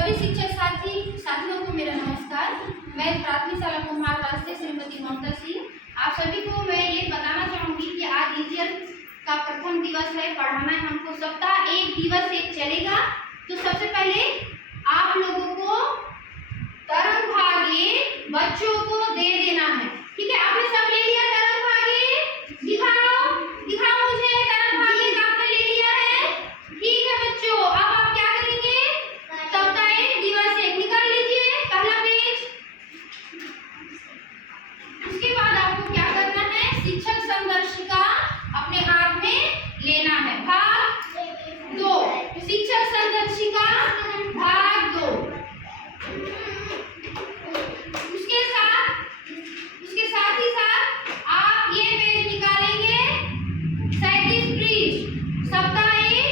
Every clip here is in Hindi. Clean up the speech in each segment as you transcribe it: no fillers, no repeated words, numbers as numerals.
सभी शिक्षक साथियों को मेरा नमस्कार। मैं प्राथमिक शाला कुम्हार रास्ते श्रीमती ममता सिंह। आप सभी को मैं ये बताना चाहूँगी कि आज EGL का प्रथम दिवस है। पढ़ाना है हमको, सप्ताह 1 दिवस 1 चलेगा। तो सबसे पहले आप लोगों को तरंग भाग्य बच्चों को दे देना है, ठीक है? आपने सब ले लिया तरंग भाग्य? दिखाओ मुझे तरंग भाग्य का आपने ले लिया है, ठीक है बच्चों। अब आप क्या करेंगे? सप्ताह 1 दिवस 1 निकाल लीजिए पहला पेज। उसके बाद आपको क्या करना है? शिक्षक संदर्शिका अपने हाथ में लेना है। भाग 2, शिक्षक संदर्शिका भाग 2। उसके साथ ही साथ आप ये पेज निकालेंगे 37 पृष्ठ, सप्ताह 1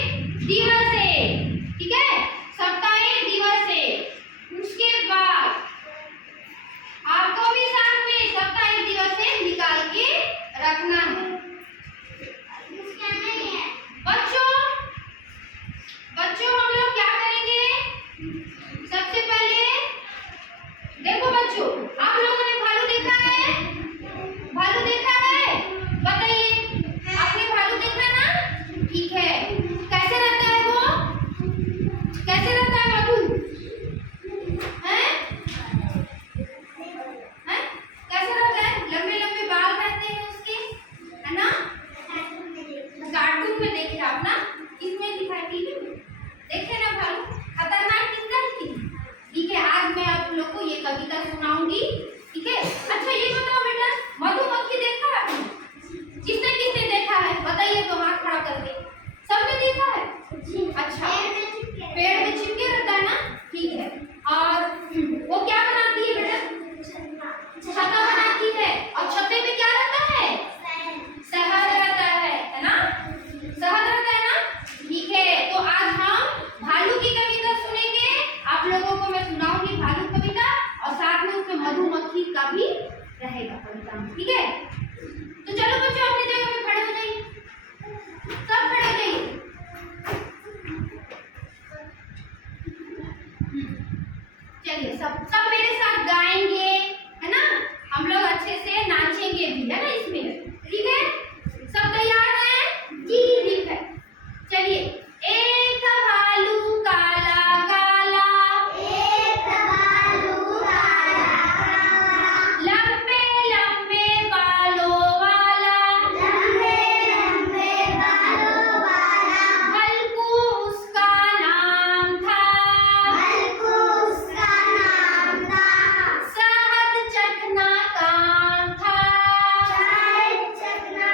दिवस 1, ठीक है? सप्ताह 1 दिवस 1। उसके बाद आपको भी साथ में सप्ताह 1 दिवस 1 निकाल के रखना है। बच्चों हम लोग क्या करेंगे? सबसे पहले देखो बच्चों, आप लोगों ने भालू देखा है? भालू देखा है? बताइए, आपने भालू देखा ना? ठीक है। कैसे रहता है वो? कैसे रहता है भालू? हैं? कैसे रहता है? लंबे लंबे बाल रहते हैं उसके, है ना? कार्टून में देखे आप ना? किसमें दिखाई? टीवी में देखे ना भालू? खतरनाक किसका है? ठीक है, आज मैं आप लोग को ये कविता सुनाऊंगी, ठीक है? अच्छा ये बताओ बेटा, मधुमक्खी देखा है आपने? किसने किसने देखा है? बताइए तो हाथ खड़ा करके। सबने देखा है? अच्छा, पेड़ में चिपके रहता है ना? ठीक है। और वो क्या बनाती है बेटा? छत्ता बनाती है। और छत्ते में क्या रहता है? शहद रहता है ना? शहद रहता है ना? ठीक है। तो आज हम भालू की कविता सुनेंगे। आप लोगों को मैं सुनाऊंगी भालू कविता, और साथ में उसमें मधुमक्खी का भी रहेगा कविता में, ठीक है? तो चलो बच्चों अपनी जगह पे खड़े हो जाइए, सब खड़े हो जाइए। चलिए सब मेरे साथ गाएंगे, है ना? हम लोग अच्छे से नाचेंगे भी, है ना इसमें, ठीक है? सब तैयार हैं? जी ठीक है। चलिए, एक भालू काला काला, एक भालू काला काला, लंबे लंबे बालों वाला, लंबे लंबे बालों वाला, भल्कू उसका नाम था, भल्कू उसका नाम था, शहद चखना काम था, शहद चखना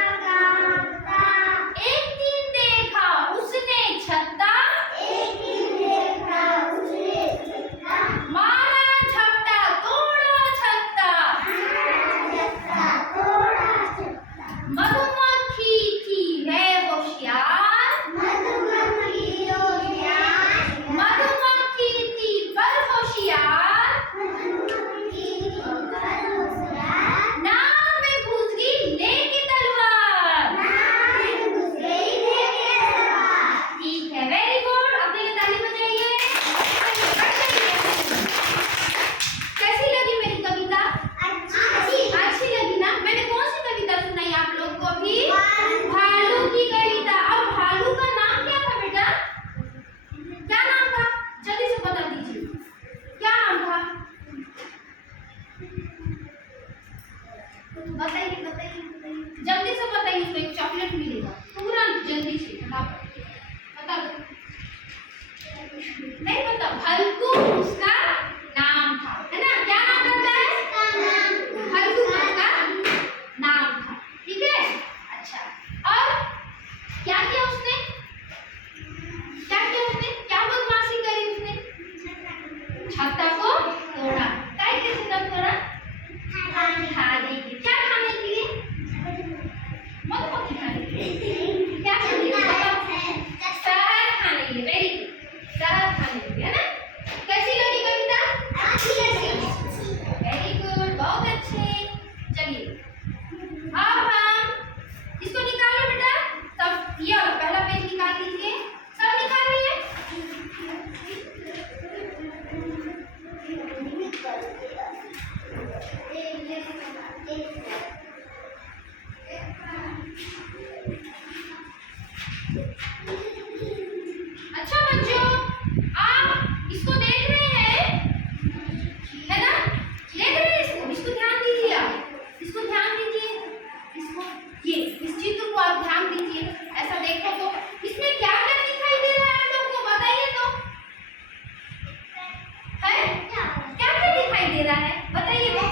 दे रहा है? बताइए वो।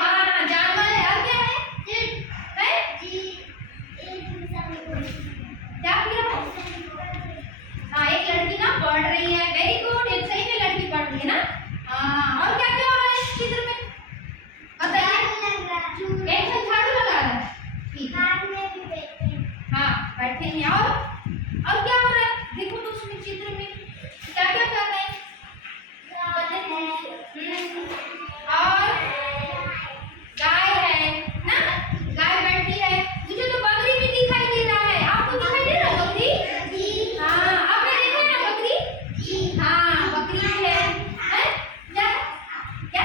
हाँ जानवर है। और क्या है? क्या किया है? हाँ एक लड़की ना पढ़ रही है। वेरी गुड, एक सही में लड़की पढ़ रही है ना। हाँ और क्या क्या हो रहा है इस चित्र में? बताइए। एक झाड़ू लगा रहा है। ठीक है। हाँ बैठे हैं। और क्या हो रहा है? देखो तो उसमें चित्र में क्या क्या कर रहे हैं? और गाय है ना, गाय बैठी है। मुझे तो बकरी भी दिखाई दे रहा है। आपको दिखाई दे रहा है बकरी? हाँ आपने देखा है ना बकरी? हाँ बकरी भी है। क्या क्या क्या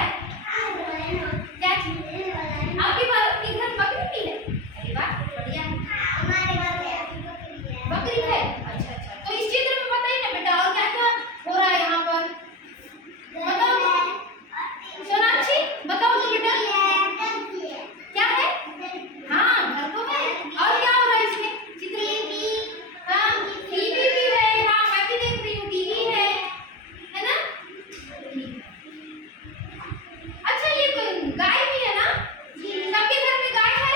आपके घर बकरी भी है? अरे वाह बढ़िया है। बकरी है। अच्छा अच्छा, तो इस चित्र में बताइए ना बेटा और क्या क्या हो रहा है यहाँ पर? बताओ सोनाक्षी, बताओ तो बेटा। क्या है? हाँ घर तो है। और क्या हो रहा है इसमें चित्र में? हाँ टीवी भी है। हाँ मैं भी देख रही हूँ टीवी है ना। अच्छा ये गाय भी है ना? सबके घर में गाय है?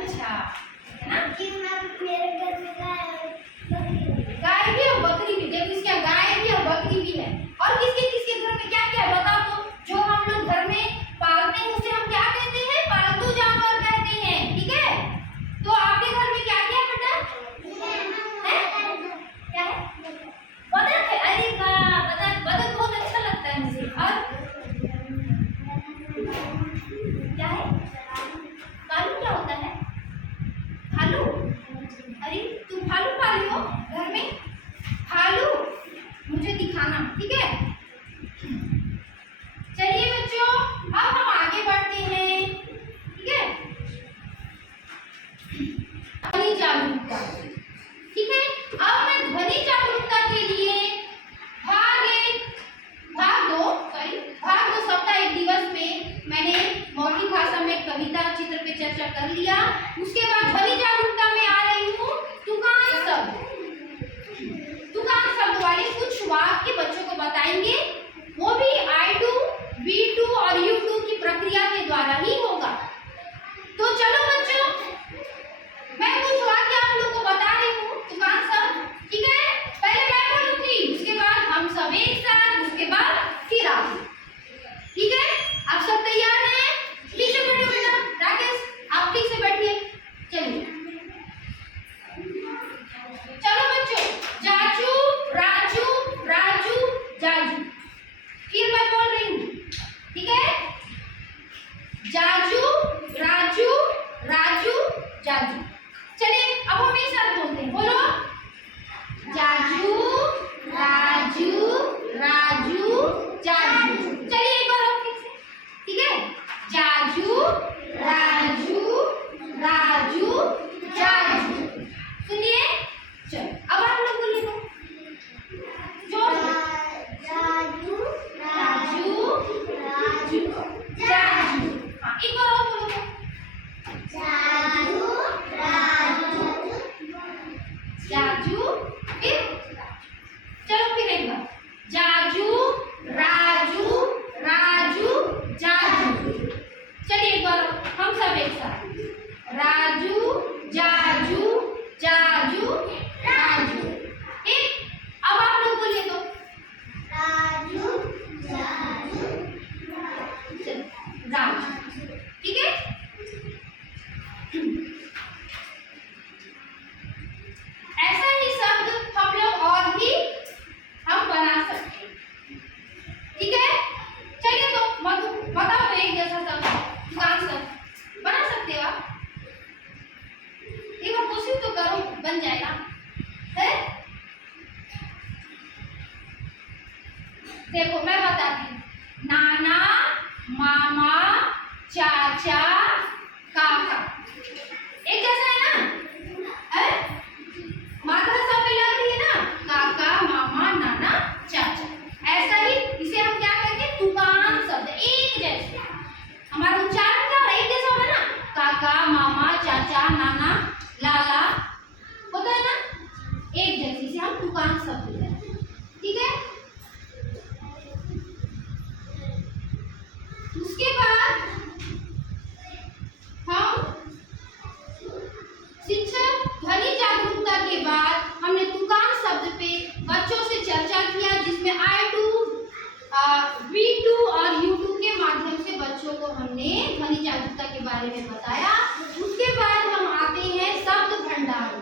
अच्छा है ना। गाय भी और बकरी भी। देखो इसके गाय भी और बकरी भी है। और किसके किसके घर में क्या क्या है बताओ तो। जो हम लोग घर में पालते हैं उसे हम क्या कहते हैं? पालतू जानवर कहते हैं। ठीक है, तो आपके घर में क्या क्या है बेटा? है क्या है? बतख है। अरे वाह बतख, बतख बहुत अच्छा लगता है मुझे। और क्या है? भालू क्या होता है? भालू? अरे तुम भालू पाली हो घर में? भालू मुझे दिखाना। ठीक है चलिए बच्चों अब हम आगे बढ़ते हैं। ठीक है, ध्वनि जागरूकता। ठीक है, अब मैं ध्वनि जागरूकता के लिए भाग दो साप्ताहिक दिवस में मैंने मौखिक भाषा में कविता चित्र पे चर्चा कर लिया। उसके बाद ध्वनि जागरूकता में आ रही हूँ तुकान शब्द। तुकान शब्द वाले कुछ वाक्य बच्चों को बताएंगे, वो भी I2, V2 और U2 की प्रक्रिया के द्वारा ही होगा। तो चलो बच्चों मैं कुछ वाक्य आप लोग को बता रही हूँ तुकान शब्द। ठीक है, पहले मैं बोलूंगी उसके बाद हम सब एक साथ, उसके बाद फिर आप। ठीक है, आप सब तैयार हैं? ठीक से बैठो बेटा। राकेश आप ठीक से बैठिए। चलिए चलो बच्चों, जाजू राजू राजू जाजू। फिर मैं बोल रही हूँ। ठीक है, जाजू राजू राजू जाजू। चलिए अब हम एक साथ बोलते हैं। बोलो जाजू राजू राजू जाजू। चलिए एक बार और फिर से। ठीक है, जाजू राजू राजू जाजू। सुनिए चलो अब आप लोग बोलिए तो। जाजू राजू राजू जाजू। हाँ एक बार और बोलो तो। जाजू राजू जाजू फिर चलो फिर एक बार। जाजू राजू राजू जाजू। चलिए एक बार हम सब एक साथ। राजू जाजू जाजू राजू। एक अब आप लोग बोलिए तो। राजू जाजू राजू। ठीक है, ऐसा ही शब्द हम लोग और भी हम बना सकते हैं। ठीक है, चलिए तो बताओ तो एक जैसा शब्द दुकान शब्द बना सकते हो आप? एक बार कोशिश तो करो, बन जाएगा। है देखो मैं बताती हूँ। नाना मामा चाचा काका एक जैसा है ना? मात्रा सब में लग रही है ना? काका मामा नाना चाचा। ऐसा ही इसे हम क्या कहते हैं? तुकान शब्द। एक जैसे हमारा उच्चारण क्या एक जैसा होगा ना? काका मामा चाचा नाना लाला होता है ना? एक जैसे इसे हम तुकान शब्द कहते हैं। ठीक है, को हमने ध्वनि जागरूकता के बारे में बताया। उसके बाद हम आते हैं शब्द भंडार।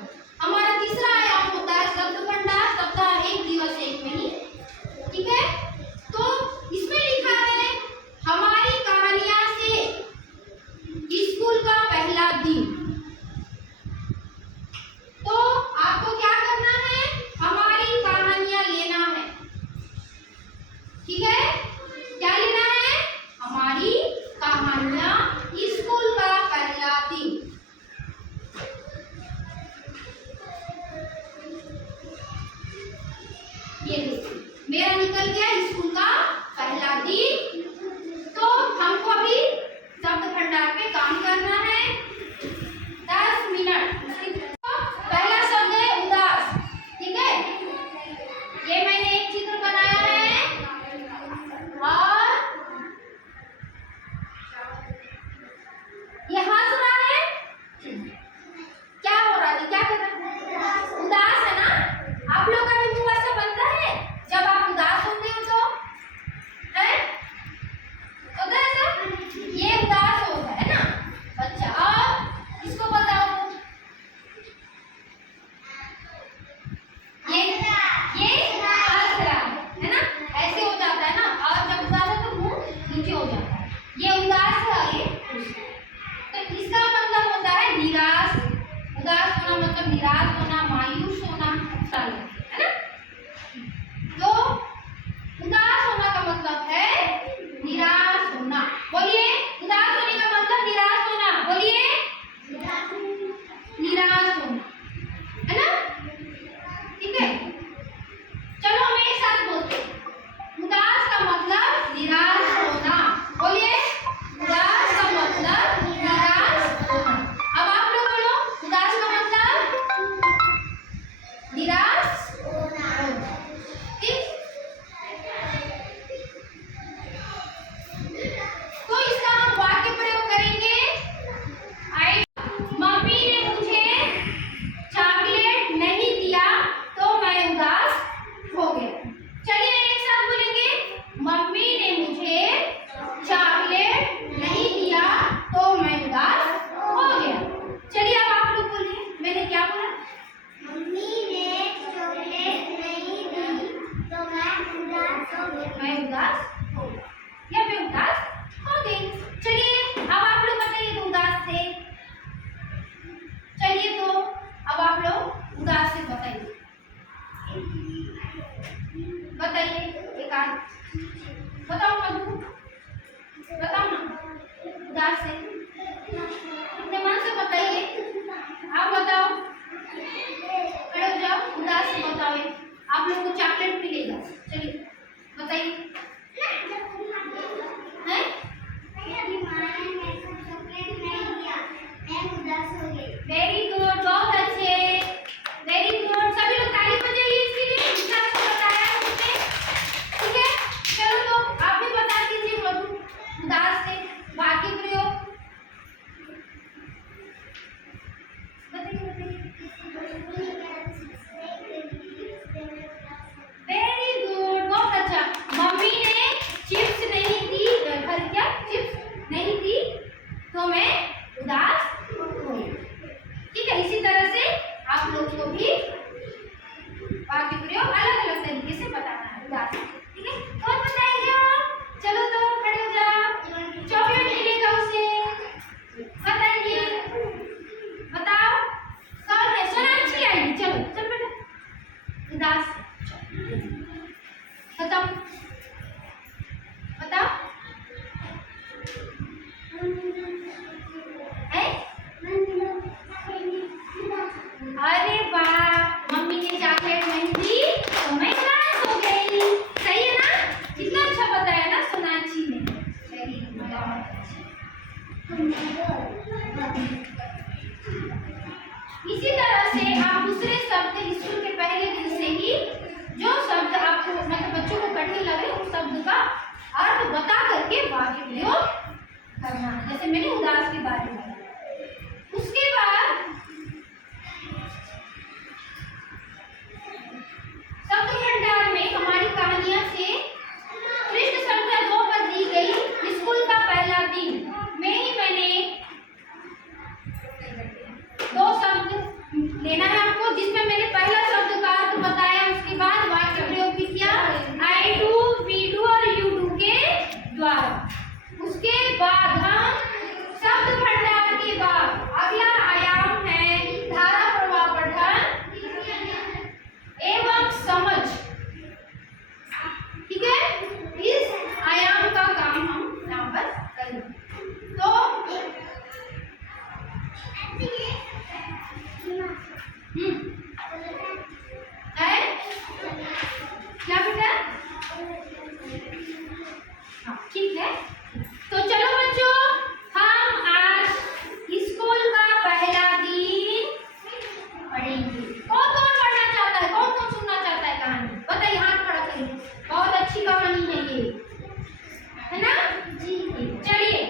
हमारा तीसरा आयाम होता है शब्द भंडार। सप्ताह 1 दिवस 1 मिनट। ठीक है, तो इसमें लिखा है हमारी कहानियां से स्कूल का पहला दिन। तो आपको क्या करना है, हमारी कहानियां लेना है। ठीक है, क्या लेना है, हमारी कहानियां स्कूल का पहला दिन। ये देखिए मेरा निकल गया स्कूल का पहला दिन। तो हमको अभी शब्द भंडार पे काम करना है 10 मिनट। पहला शब्द है उदास। ठीक है, ये मैंने एक चित्र बनाया है और ये हंस रहा है। क्या हो रहा है, क्या कर रहा है, उदास है ना। आप लोग का भी मुंह ऐसा बनता है जब आप उदास होते हो तो है, होता है ऐसा, ये उदास होता है ना बच्चा। और इसको बताओ, ये हंस रहा है ना, ऐसे हो जाता है ना। और जब उदास है तो मुंह नीचे हो जाता है, ये उदास है, ये खुश है। तो इसका मतलब होता है निराश। उदास होना मतलब निराश होना, मायूस होना, है ना। तो उदास होना का मतलब है निराश होना। बोलिए, उदास होने का मतलब निराश होना। बोलिए, निराश होना, है ना। ठीक है, चलो हम एक साथ बोलते हैं। उदास का मतलब निराश होना। बोलिए, उदास का मतलब निराश होना। अब आप लोग बोलो, उदास का मतलब निराश होना। ठीक, तो इसका हम वाक्य प्रयोग करेंगे। मम्मी ने मुझे चॉकलेट नहीं दिया तो मैं उदास हो गया। चलिए एक साथ बोलेंगे, मम्मी ने मुझे चॉकलेट नहीं दिया तो मैं उदास हो गया। चलिए अब आप लोग बोलिए, मैंने क्या बोला, मम्मी ने चॉकलेट नहीं दी तो मैं उदास हो गई। मैं उदास हो गया या मैं उदास हो गई। चलिए अब आप लोग बताइए तो उदास थे। चलिए तो अब आप लोग उदास से बताइए, बताइए एक आध बताओ। मधु बताओ ना, उदास से अपने मन से बताइए। आप बताओ, खड़े हो जाओ, उदास से बताओ। आप लोग को चॉकलेट मिलेगा। चलिए बताइए, हैं? मेरी माँ ने मेरे को चॉकलेट नहीं दिया, मैं उदास हो गई। वेरी गुड, बहुत अच्छे, वेरी गुड। सभी लोग ताली बजाइए इसके लिए, इतना अच्छा बताया हमने। ठीक है, चलो तो आप भी बता दीजिए मधु, उदास से वाक्य प्रयोग बताइए। वेरी गुड, बहुत अच्छा। मम्मी ने चिप्स नहीं दी, घर क्या चिप्स नहीं दी तो मैं उदास हो गई। ठीक है, इसी तरह से आप लोग को भी वाक्य प्रयोग अलग अलग तरीके से बताना है उदास। ठीक है, और बताएंगे आप। चलो तो खड़े हो जाओ, चॉकलेट मिलेगा उसे। बताइए, बताओ कौन है, सोनाक्षी आएगी। चलो चल बेटा, उदास बताओ, बताओ। अरे वाह, मम्मी ने चॉकलेट नहीं दी तो मैं उदास हो गई। सही है ना, कितना अच्छा बताया ना सोनाक्षी ने। Very good. इसी तरह से आप दूसरे शब्द स्कूल के पहले दिन से ही जो शब्द आपको मतलब बच्चों को कठिन लगे ये, है ना? चलिए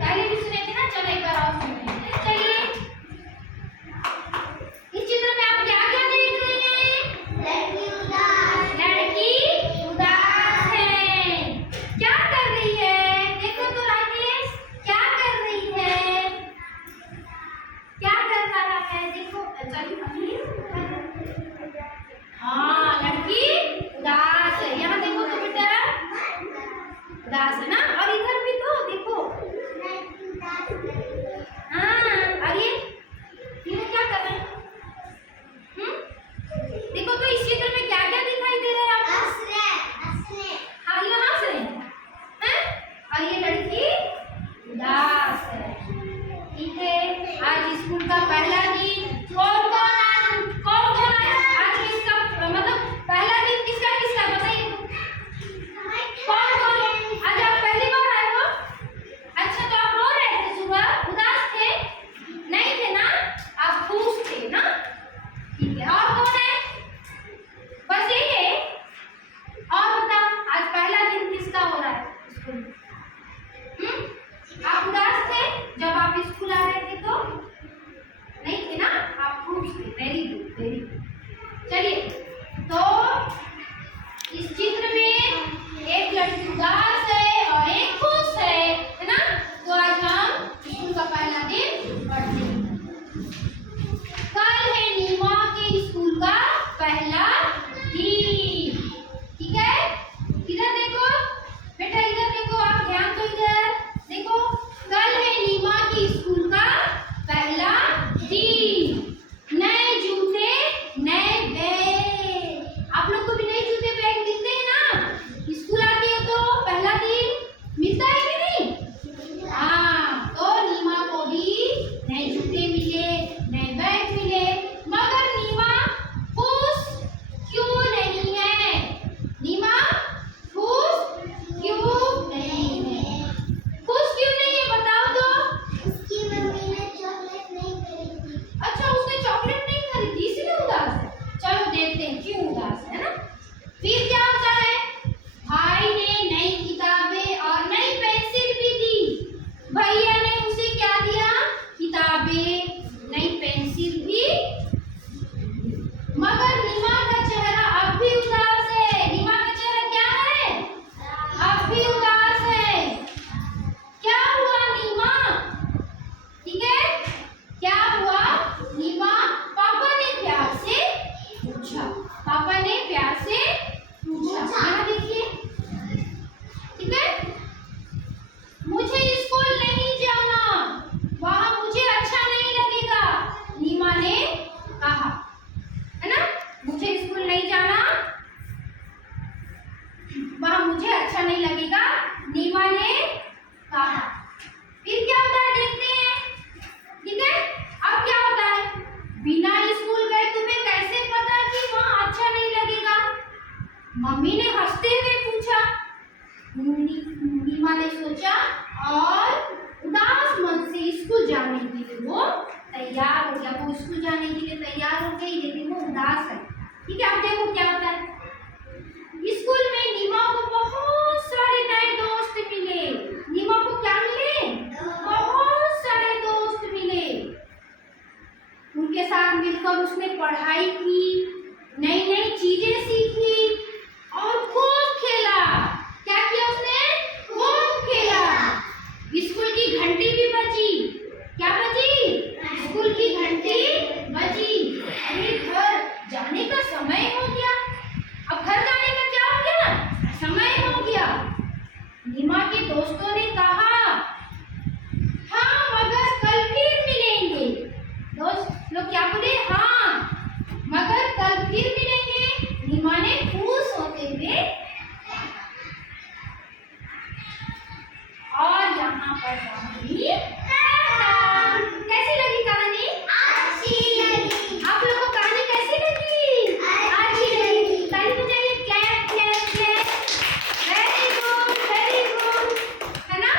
पहले भी सुने थे ना, चलो एक बार और सुनते हैं। चलिए इस चित्र में आप क्या क्या देख रहे हैं? लड़की उदास है। क्या कर रही है? देखो तो राकेश, क्या कर रही है? क्या कर रहा है? देखो, चलिए हाँ, लड़की उदास है। यहाँ देखो तो बेटा, उदास है ना। और इधर भी तो देखो, हाँ। और ये लोग क्या कर रहे हैं? देखो तो इस चित्र में क्या क्या दिखाई दे रहा है आपको? हाँ, ये हंस रहे हैं, हैं? और ये लड़की उदास है। ठीक है, आज स्कूल का पहला दिन। कौन आज किसका मतलब पहला दिन किसका बताइए तो। कौन आज आप पहली बार आए हो? अच्छा, तो आप रो रहे थे सुबह, उदास थे? नहीं थे ना, आप खुश थे ना? ठीक है, और कौन है? बस यही है? और बताओ, आज पहला दिन किसका हो रहा है स्कूल में? आप उदास थे जब आप स्कूल आ रहे थे तो? नहीं थे ना, आप खुश थे। Very good, very good. चलिए, तो इस चित्र में एक लड़की उदास है और एक खुश है ना? तो आज हम स्कूल का पहला दिन पढ़ते हैं। कल है नीमा के स्कूल का पहला दिन। ठीक है, इधर देखो बेटा, इधर देखो, आप ध्यान दो, इधर देखो। कल है नीमा के स्कूल का पहला दिन। नए जूते नए बैग। आप लोग को भी नए जूते बैग मिलते हैं ना? स्कूल आते हो तो पहला दिन मिलता है कि नहीं? हाँ, तो नीमा को भी नए जूते मिले, नए बैग मिले। मगर नीमा खुश क्यों नहीं है? नीमा खुश क्यों नहीं है? खुश क्यों नहीं है, बताओ तो। अच्छा, उसने चॉकलेट नहीं खरीदी इसलिए उदास है। चलो देखते हैं क्यों उदास है ना। फिर क्या होता है? भाई ने नई किताबें और नई पेंसिल भी दी। भैया ने उसे क्या दिया? किताबें, नई पेंसिल भी। मगर नीमा का चेहरा अब भी उदास है। नीमा का चेहरा क्या है? अब भी उदास है। क्या हुआ नीमा? ठीक है, क्या हुआ नीमा? पापा ने प्यार से पूछा। यहाँ देखिए, ठीक है। मुझे स्कूल नहीं जाना, वहां मुझे अच्छा नहीं लगेगा, नीमा ने कहा, है ना? मुझे स्कूल नहीं जाना, वहां मुझे अच्छा नहीं लगेगा, नीमा ने कहा। फिर क्या होता है देखते हैं। ठीक है, अब क्या होता है? बिना स्कूल गए तुम्हें कैसे पता कि वहां अच्छा नहीं लगेगा? मम्मी ने हंसते हुए पूछा। नीमा ने सोचा और उदास मन से स्कूल जाने के लिए वो तैयार हो गया। वो स्कूल जाने के लिए तैयार हो गई, लेकिन वो उदास है। ठीक है, अब देखो क्या होता है। स्कूल में नीमा को बहुत सारे नए दोस्त मिले। नीमा को क्या मिले? बहुत सारे दोस्त मिले। उनके साथ मिलकर उसने पढ़ाई की, नई नई चीजें सीखी और खूब खेला। क्या किया उसने? खूब खेला। स्कूल की घंटी भी बजी। क्या बजी? स्कूल की घंटी बजी। अरे घर जाने का समय हो गया। अब घर जाने का क्या हो गया? समय हो गया। नीमा के दोस्तों ने कहा, हाँ मगर कल फिर मिलेंगे। दोस्त लोग क्या बोले? हाँ मगर कल फिर मिलेंगे। नीमा ने खुश होते हुए और यहाँ पर कहानी कैसी लगी? कहानी अच्छी लगी। आप लोगों को कहानी कैसी लगी? अच्छी लगी। ताली बजाइए, clap clap clap. Very good, very good, है ना?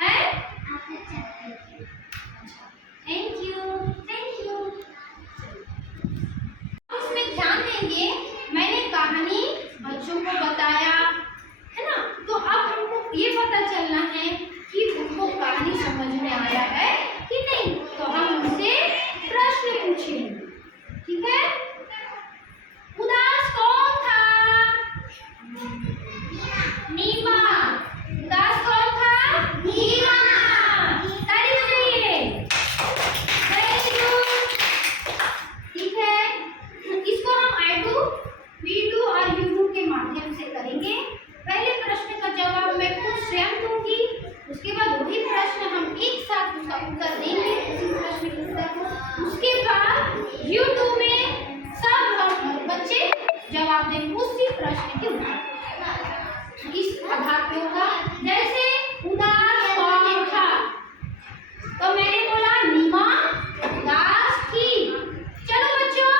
है? Thank you, thank you. उसमें ध्यान देंगे को बताया, है ना। तो अब हमको ये पता चलना है कि उनको कहानी समझ में आया है कि नहीं। तो हम उनसे प्रश्न पूछेंगे, ठीक है। उदास कौन था? नीमा। उदास कौन था? नीमा। ताली बजाइए। वेरी गुड, ठीक है। इसको हम I do, we do और you do के माध्यम से करेंगे। पहले प्रश्न का जवाब मैं खुद स्वयं दूंगी, उसके बाद वही प्रश्न हम एक साथ उसका उत्तर देंगे, उसी प्रश्न के उत्तर को। उसके बाद you do में सब हम बच्चे जवाब देंगे उसी प्रश्न के उत्तर। इस आधार पे होगा। जैसे उदास कौन था, तो मैंने बोला नीमा उदास थी। चलो बच्चों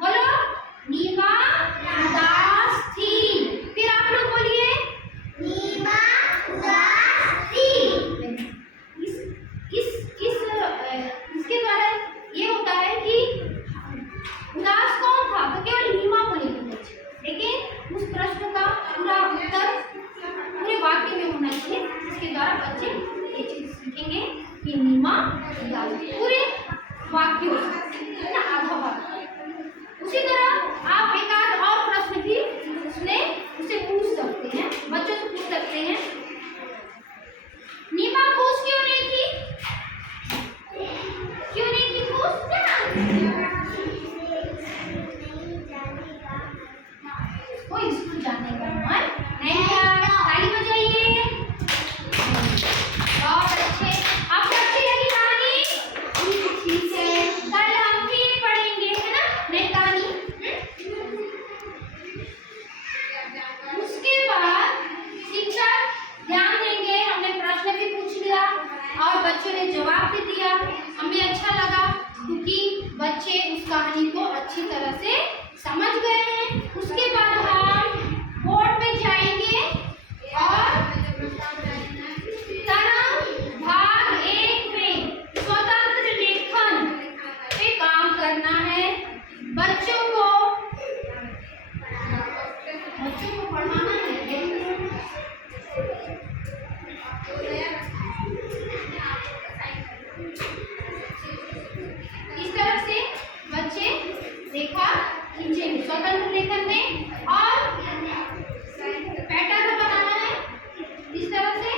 बोलो, नीमा उदास थी। फिर आप लोग बोलिए, नीमा उदास थी। इसके द्वारा ये होता है कि उदास कौन था, तो केवल नीमा बोलेंगे बच्चे, लेकिन उस प्रश्न का पूरा उत्तर पूरे वाक्य में होना चाहिए। इसके द्वारा बच्चे ये चीज सीखेंगे कि नीमा उदास, पूरे वाक्य है ना, आधा वाक्य। उसी तरह आप एक आध और प्रश्न भी उसे पूछ सकते हैं, बच्चों से पूछ सकते हैं। नीमा खुश क्यों नहीं थी? क्यों नहीं थी खुश? कोई स्कूल जाने का मन नहीं था। ताली बजाइए। बहुत अच्छे, आपको अच्छी लगी कहानी? ठीक है, कल हम फिर पढ़ेंगे, है ना, नई कहानी। उसके बाद शिक्षक ध्यान देंगे। हमने प्रश्न भी पूछ लिया और बच्चों ने जवाब भी दिया। हमें अच्छा लगा क्योंकि बच्चे उस कहानी को अच्छी तरह से समझ गए हैं। उसके बाद हम बोर्ड में जाएंगे और तरंग भाग 1 में स्वतंत्र लेखन पे काम करना है। बच्चों को पढ़ाना है। इस तरह से बच्चे रेखा खींचेंगे स्वतंत्र लेखन में और पैटर्न बनाना है इस तरह से।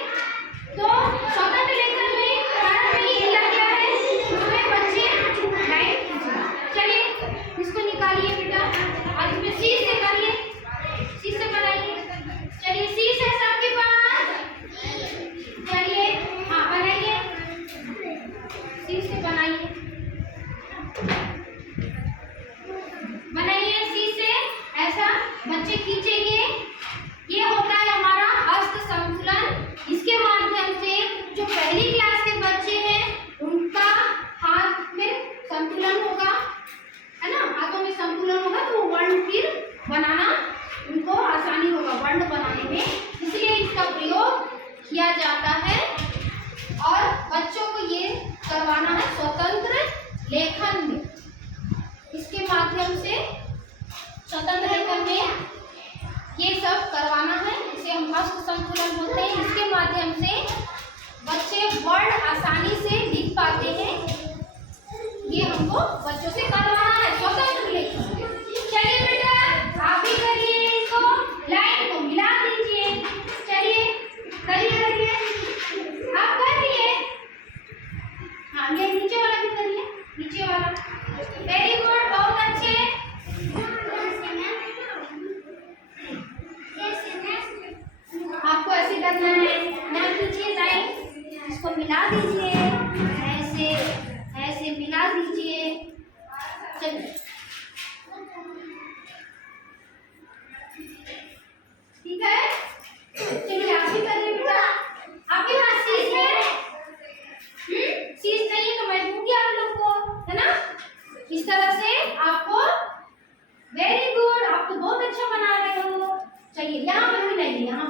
तो स्वतंत्र लेखन में प्रारंभ में ही दिया गया है, उसमें बच्चे लाइन खींचना। चलिए इसको निकालिए बेटा और इसमें सी से करिए, सी से बनाइए। चलिए सी से सबके पास, चलिए हाँ बनाइए, सी से बनाइए, बनाइए सी से। ऐसा बच्चे खींचेंगे। ये होता है हमारा हस्त संतुलन। इसके माध्यम से जो पहली क्लास के बच्चे हैं उनका हाथ में संतुलन होगा, है ना, हाथों में संतुलन होगा, तो वर्ण फिर बनाना उनको आसानी होगा वर्ण बनाने में। इसलिए इसका प्रयोग किया जाता है और बच्चों को ये करवाना है स्वतंत्र लेखन में। इसके माध्यम से स्वतंत्र लेखन में ये सब करवाना है। इसे हम हस्त संतुलन बोलते हैं। इसके माध्यम से बच्चे वर्ण आसानी से लिख पाते हैं। ये हमको बच्चों से करवाना है स्वतंत्र लेखन। चलिए बेटा आप भी करिए, इसको लाइन को मिला दीजिए। चलिए करिए, आप करिए। हाँ ये नीचे वाला भी करिए, नीचे वाला। वेरी गुड, बहुत अच्छे। आपको ऐसे करना है, ना कीजिए लाइन, इसको मिला दीजिए, ऐसे ऐसे मिला दीजिए। चलिए ठीक है, चलिए आप भी करिए बेटा। आपके पास शीश है? शीश नहीं तो मैं दूंगी आप लोग को, है ना। इस तरह से आपको वेरी गुड, आप तो बहुत अच्छा बना रहे हो। चलिए यहाँ पर भी लाइए, यहाँ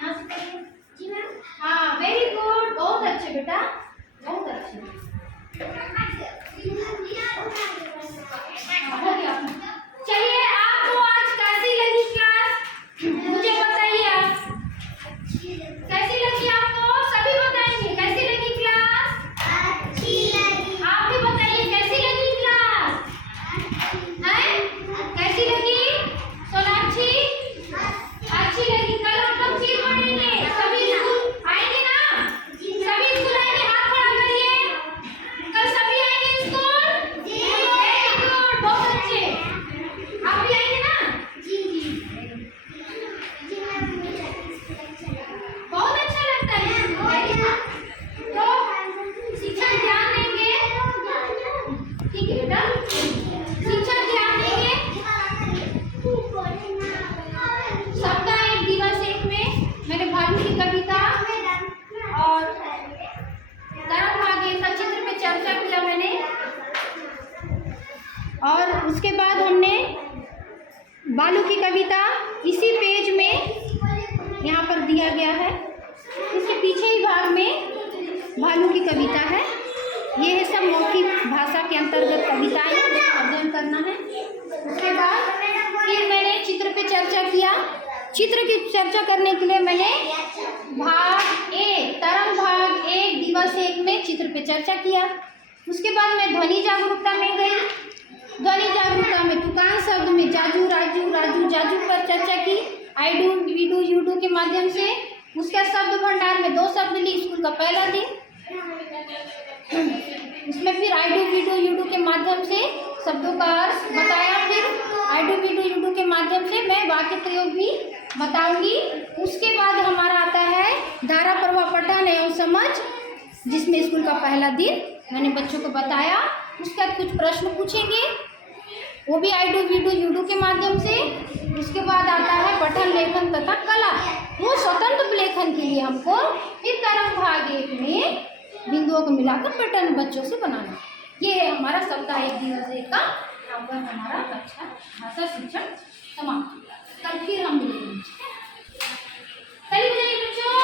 से करिए जी मैम। हाँ वेरी गुड, बहुत अच्छे बेटा, बहुत अच्छे। हो गया। चलिए आपको आज कैसी लगी क्लास? उसके बाद हमने बालू की कविता इसी पेज में यहाँ पर दिया गया है। इसके पीछे ही भाग में भालू की कविता है। ये है सब मौखिक भाषा के अंतर्गत कविताएं, अध्ययन करना है। उसके बाद फिर मैंने चित्र पे चर्चा किया। चित्र की चर्चा करने के लिए मैंने भाग 1 तरंग भाग 1 दिवस 1 में चित्र पे चर्चा किया। उसके बाद मैं ध्वनि जागरूकता में गई। ध्वनि जागरूकता में तुकान शब्द में जाजू राजू राजू जाजू पर चर्चा की, I do we do you do के माध्यम से। उसका शब्द भंडार में 2 शब्द ली, स्कूल का पहला दिन। उसमें फिर I do we do you do के माध्यम से शब्दों का अर्थ बताया। फिर I do we do you do के माध्यम से मैं वाक्य प्रयोग भी बताऊंगी। उसके बाद हमारा आता है धारा प्रवाह पठन एवं समझ, जिसमें स्कूल का पहला दिन मैंने बच्चों को बताया। उसका कुछ प्रश्न पूछेंगे, वो भी I do we do you do के माध्यम से। उसके बाद आता है पठन लेखन तथा कला, वो स्वतंत्र लेखन के लिए हमको फिर तरंग भाग 1 में बिंदुओं को मिलाकर पैटर्न बच्चों से बनाना। ये है हमारा सप्ताह 1 दिवस 1 का। यहाँ पर हमारा अच्छा भाषा शिक्षण समाप्त। कल फिर हम मिलेंगे। कल बच्चों।